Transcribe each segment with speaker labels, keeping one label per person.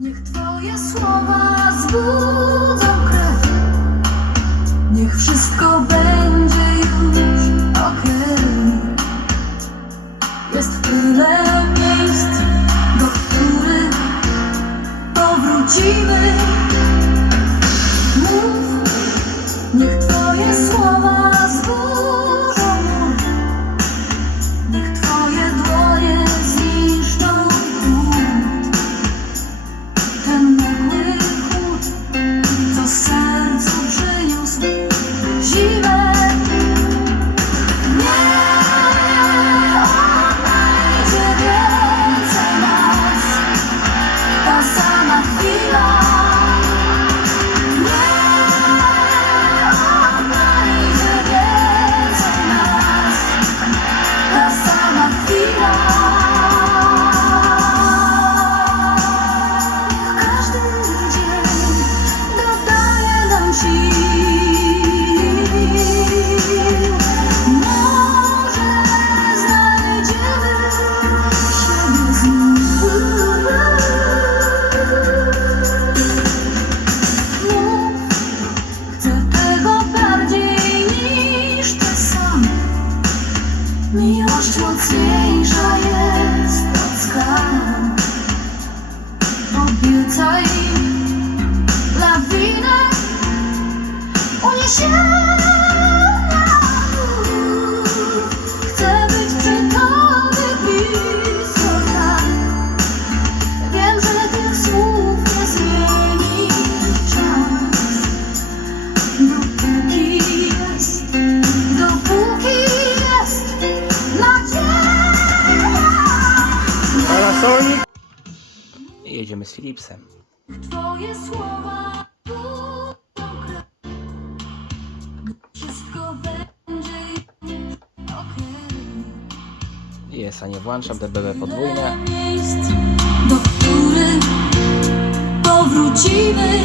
Speaker 1: Niech Twoje słowa zbudzą krew. Niech wszystko będzie Time, la vida,
Speaker 2: uniesie I jedziemy z Philipsem.
Speaker 1: Twoje słowa. Wszystko będzie.
Speaker 2: Jest, a nie włączam DBB podwójne.
Speaker 1: Miejsc, do których powrócimy.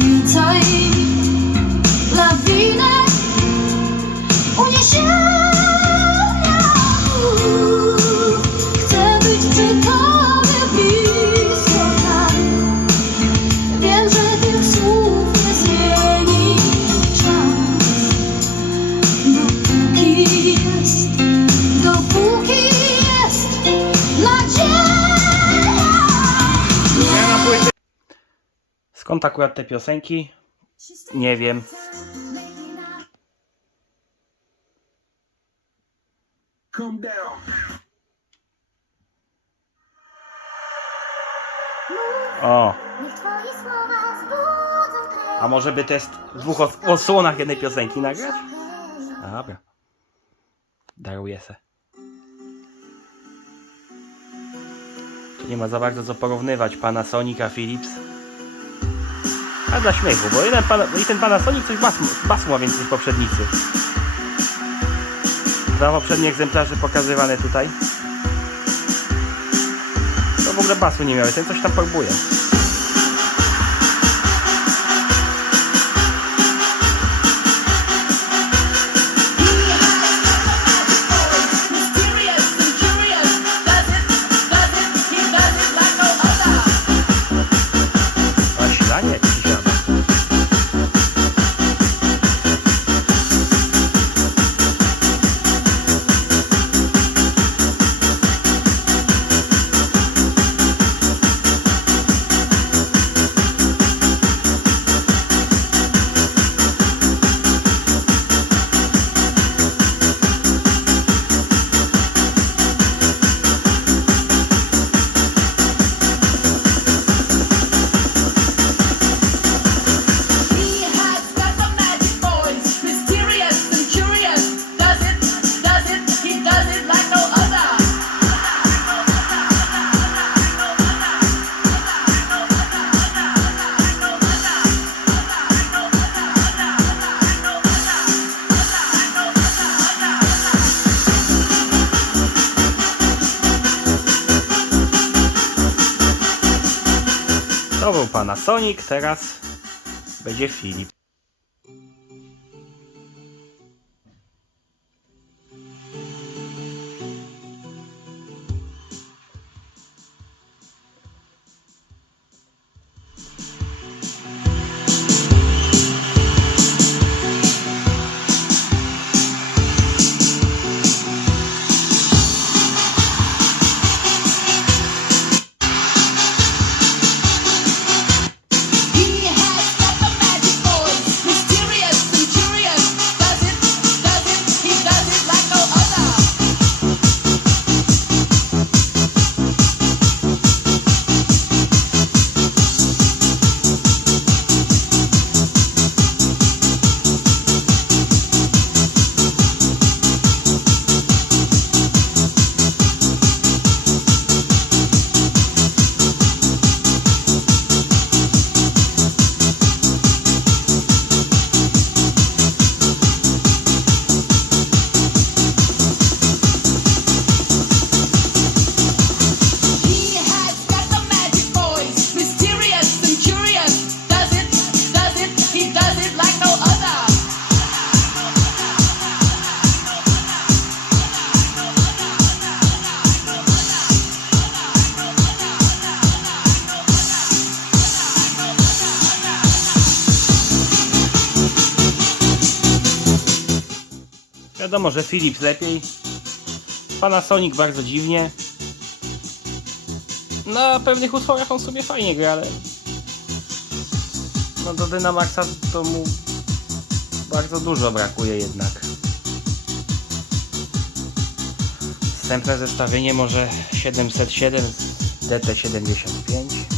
Speaker 1: Witaj, lawinę uniesie.
Speaker 2: Skąd akurat te piosenki? Nie wiem.
Speaker 3: Come down.
Speaker 2: O, a może by test w dwóch os- odsłonach jednej piosenki nagrać? Dobra. Daruję se. Tu nie ma za bardzo co porównywać Panasonic a Philips. A dla śmiechu, bo jeden pana, i ten Panasonic coś basu ma więcej niż poprzednicy. Dwa poprzednie egzemplarze pokazywane tutaj. To w ogóle basu nie miały, ten coś tam próbuje. Panasonic, teraz będzie Philips. Wiadomo, że Philips lepiej. Panasonic bardzo dziwnie. Na pewnych utworach on sobie fajnie gra, ale... No do Dynamaxa to mu bardzo dużo brakuje jednak. Wstępne zestawienie może 707 z DT75.